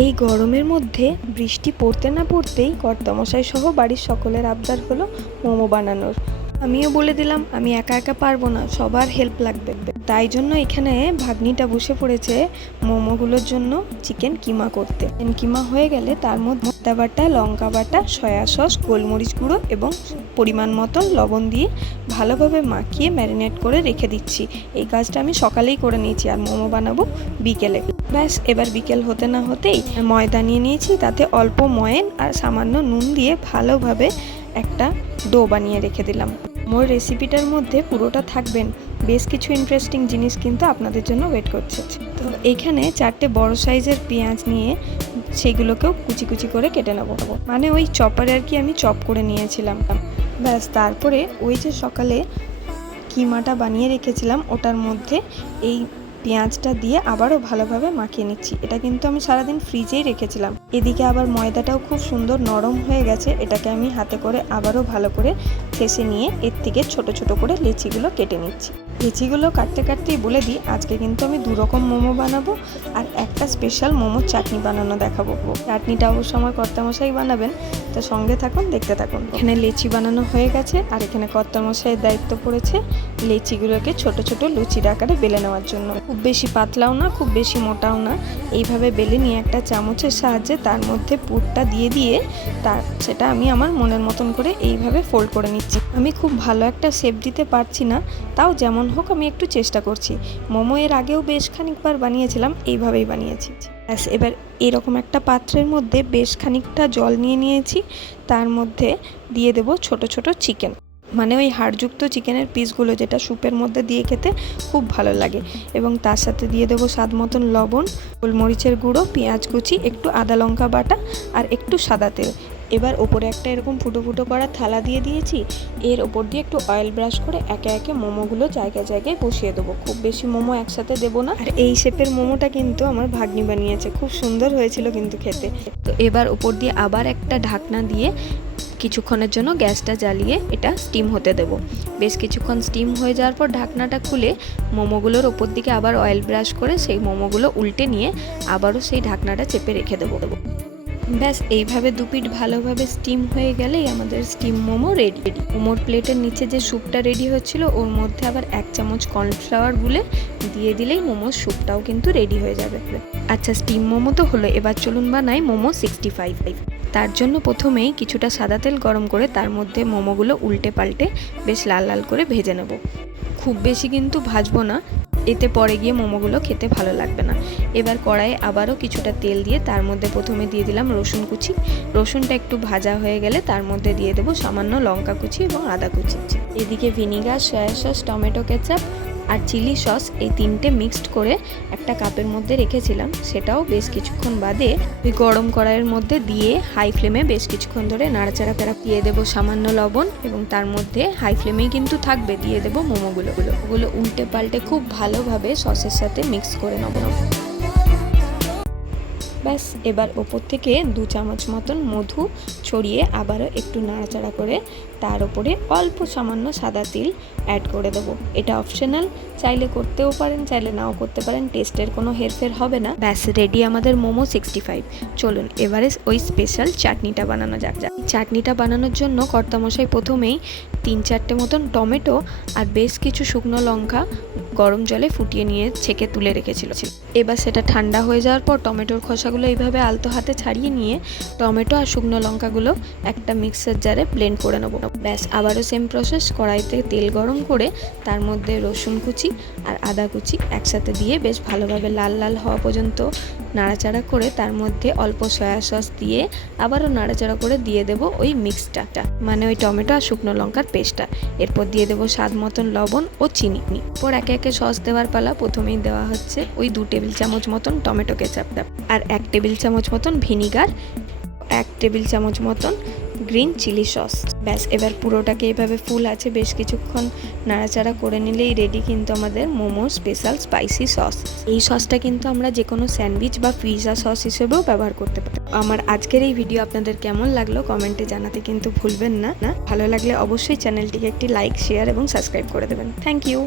এই গরমের মধ্যে বৃষ্টি পড়তে না পড়তেই কর্তামশাই সহ বাড়ির সকলের আবদার হলো মোমো বানানোর। আমিও বলে দিলাম আমি একা একা পারবো না, সবার হেল্প লাগবে। তাই জন্য এখানে ভাগ্নিটা বসে পড়েছে মোমোগুলোর জন্য চিকেন কিমা করতে। চিকেন কিমা হয়ে গেলে তার মধ্যে আদা বাটা, লঙ্কা বাটা, সয়া সস, গোলমরিচ গুঁড়ো এবং পরিমাণ মতন লবণ দিয়ে ভালোভাবে মাখিয়ে ম্যারিনেট করে রেখে দিচ্ছি। এই কাজটা আমি সকালেই করে নিয়েছি, আর মোমো বানাবো বিকেলে। ব্যাস এবার বিকেল হতে না হতেই ময়দা নিয়ে নিয়েছি, তাতে অল্প ময়ন আর সামান্য নুন দিয়ে ভালোভাবে একটা ডো বানিয়ে রেখে দিলাম। মোর রেসিপিটার মধ্যে পুরোটা থাকবেন, বেশ কিছু ইন্টারেস্টিং জিনিস কিন্তু আপনাদের জন্য ওয়েট করছে। তো এইখানে 4টে বড় সাইজের পেঁয়াজ নিয়ে সেগুলোকেও কুচি কুচি করে কেটে নেবো, মানে ওই চপারে আর কি আমি চপ করে নিয়েছিলাম। ব্যাস তারপরে ওই যে সকালে কিমাটা বানিয়ে রেখেছিলাম ওটার মধ্যে এই পেঁয়াজটা দিয়ে আবারও ভালোভাবে মাখিয়ে নিচ্ছি। এটা কিন্তু আমি সারাদিন ফ্রিজেই রেখেছিলাম। এদিকে আবার ময়দাটাও খুব সুন্দর নরম হয়ে গেছে, এটাকে আমি হাতে করে আবারও ভালো করে ঠেসে নিয়ে এর থেকে ছোট ছোট করে লেচিগুলো কেটে নিচ্ছি। লেচিগুলো কাটতে কাটতেই বলে দিই আজকে কিন্তু আমি 2 রকম মোমো বানাবো আর একটা স্পেশাল মোমোর চাটনি বানানো দেখাবো। চাটনিটা অবশ্য আমার কর্তামশাই বানাবেন, তো সঙ্গে থাকুন, দেখতে থাকুন। এখানে লেচি বানানো হয়ে গেছে আর এখানে কর্তামশাইয়ের দায়িত্ব পড়েছে লেচিগুলোকে ছোট ছোট লুচির আকারে বেলে নেওয়ার জন্য। খুব বেশি পাতলাও না, খুব বেশি মোটাও না, এইভাবে বেলে নিয়ে একটা চামচের সাহায্যে তার মধ্যে পুরটা দিয়ে সেটা আমি আমার মনের মতন করে এইভাবে ফোল্ড করে নিচ্ছি। আমি খুব ভালো একটা শেপ দিতে পারছি না, তাও যেমন হোক আমি একটু চেষ্টা করছি। মোমো এর আগেও বেশ খানিকবার বানিয়েছিলাম, এইভাবেই বানিয়েছি। ব্যাস এবার এরকম একটা পাত্রের মধ্যে বেশ খানিকটা জল নিয়ে নিয়েছি, তার মধ্যে দিয়ে দেব ছোট ছোট চিকেন, মানে ওই হাড়যুক্ত চিকেনের পিসগুলো যেটা স্যুপের মধ্যে দিয়ে খেতে খুব ভালো লাগে। এবং তার সাথে দিয়ে দেবো স্বাদ মতন লবণ, গোলমরিচের গুঁড়ো, পেঁয়াজ কুচি, একটু আদা লঙ্কা বাটা আর একটু সাদা তেল। এবার ওপরে একটা এরকম ফুটো ফুটো করা থালা দিয়ে দিয়েছি, এর ওপর দিয়ে একটু অয়েল ব্রাশ করে একে একে মোমোগুলো জায়গায় জায়গায় বসিয়ে দেবো। খুব বেশি মোমো একসাথে দেবো না। আর এই শেপের মোমোটা কিন্তু আমার ভাগ্নি বানিয়েছে, খুব সুন্দর হয়েছিল কিন্তু খেতে। তো এবার ওপর দিয়ে আবার একটা ঢাকনা দিয়ে কিছুক্ষণের জন্য গ্যাসটা জ্বালিয়ে এটা স্টিম হতে দেব। বেশ কিছুক্ষণ স্টিম হয়ে যাওয়ার পর ঢাকনাটা খুলে মোমোগুলোর ওপর দিকে আবার অয়েল ব্রাশ করে সেই মোমোগুলো উল্টে নিয়ে আবারও সেই ঢাকনাটা চেপে রেখে দেবো। ব্যাস এইভাবে দুপিঠ ভালোভাবে স্টিম হয়ে গেলেই আমাদের স্টিম মোমো রেডি। মোমোর প্লেটের নিচে যে স্যুপটা রেডি হচ্ছিল ওর মধ্যে আবার 1 চামচ কর্নফ্লাওয়ার গুলে দিয়ে দিলেই মোমোর স্যুপটাও কিন্তু রেডি হয়ে যাবে। আচ্ছা, স্টিম মোমো তো হলো, এবার চলুন বানাই মোমো 65। তার জন্য প্রথমেই কিছুটা সাদা তেল গরম করে তার মধ্যে মোমোগুলো উল্টে পাল্টে বেশ লাল লাল করে ভেজে নেব। খুব বেশি কিন্তু ভাজবো না, এতে পরে গিয়ে মোমোগুলো খেতে ভালো লাগবে না। এবার কড়াইয়ে আবারও কিছুটা তেল দিয়ে তার মধ্যে প্রথমে দিয়ে দিলাম রসুন কুচি। রসুনটা একটু ভাজা হয়ে গেলে তার মধ্যে দিয়ে দেবো সামান্য লঙ্কা কুচি এবং আদা কুচি। এদিকে vinegar, soya sauce, tomato ketchup আর চিলি সস এই 3টে মিক্সড করে একটা কাপের মধ্যে রেখেছিলাম, সেটাও বেশ কিছুক্ষণ বাদে ওই গরম কড়াইয়ের মধ্যে দিয়ে হাই ফ্লেমে বেশ কিছুক্ষণ ধরে নাড়াচাড়া করে দিয়ে দেবো সামান্য লবণ এবং তার মধ্যে হাই ফ্লেমেই কিন্তু থাকবে দিয়ে দেবো মোমোগুলো উল্টে পাল্টে খুব ভালোভাবে সসের সাথে মিক্স করে নেব। ব্যাস এবার ওপর থেকে 2 চামচ মতন মধু ছড়িয়ে আবারও একটু নাড়াচাড়া করে তার উপরে অল্প সামান্য সাদা তিল অ্যাড করে দেবো। এটা অপশনাল, চাইলে করতেও পারেন, চাইলে নাও করতে পারেন, টেস্টের কোনো হেরফের হবে না। ব্যাস রেডি আমাদের মোমো 65। চলুন এবারে ওই স্পেশাল চাটনিটা বানানো যাক। চাটনিটা বানানোর জন্য কর্তামশাই প্রথমেই 3-4টে মতন টমেটো আর বেশ কিছু শুকনো লঙ্কা গরম জলে ফুটিয়ে নিয়ে ছেঁকে তুলে রেখেছিল। এবার সেটা ঠান্ডা হয়ে যাওয়ার পর টমেটোর খোসাগুলো এইভাবে আলতো হাতে ছাড়িয়ে নিয়ে টমেটো আর শুকনো লঙ্কাগুলো একটা মিক্সার জারে ব্লেন্ড করে নেবো। ব্যাস আবারও সেম প্রসেস, কড়াইতে তেল গরম করে তার মধ্যে রসুন কুচি আর আদা কুচি একসাথে দিয়ে বেশ ভালোভাবে লাল লাল হওয়া পর্যন্ত নাড়াচাড়া করে তার মধ্যে অল্প সয়া সস দিয়ে আবারও নাড়াচাড়া করে দিয়ে দেবো ওই মিক্সটা, মানে ওই টমেটো আর শুকনো লঙ্কার পেস্টটা। এরপর দিয়ে দেবো স্বাদ মতন লবণ ও চিনি। এরপর একে একে সস দেওয়ার পালা। প্রথমেই দেওয়া হচ্ছে ওই 2 টেবিল চামচ মতন টমেটো কেচাপ আর 1 টেবিল চামচ মতন ভিনিগার, 1 টেবিল চামচ মতন গ্রিন চিলি সস। ব্যাস এবার পুরোটাকে এভাবে ফুল আছে বেশ কিছুক্ষণ নাড়াচাড়া করে নিলেই রেডি কিন্তু আমাদের মোমোর স্পেশাল স্পাইসি সস। এই সসটা কিন্তু আমরা যে কোনো স্যান্ডউইচ বা পিৎজা সস হিসেবেও ব্যবহার করতে পারি। আমার আজকের এই ভিডিও আপনাদের কেমন লাগলো কমেন্টে জানাতে কিন্তু ভুলবেন না। ভালো লাগলে অবশ্যই চ্যানেলটিকে একটি লাইক, শেয়ার এবং সাবস্ক্রাইব করে দেবেন। Thank you.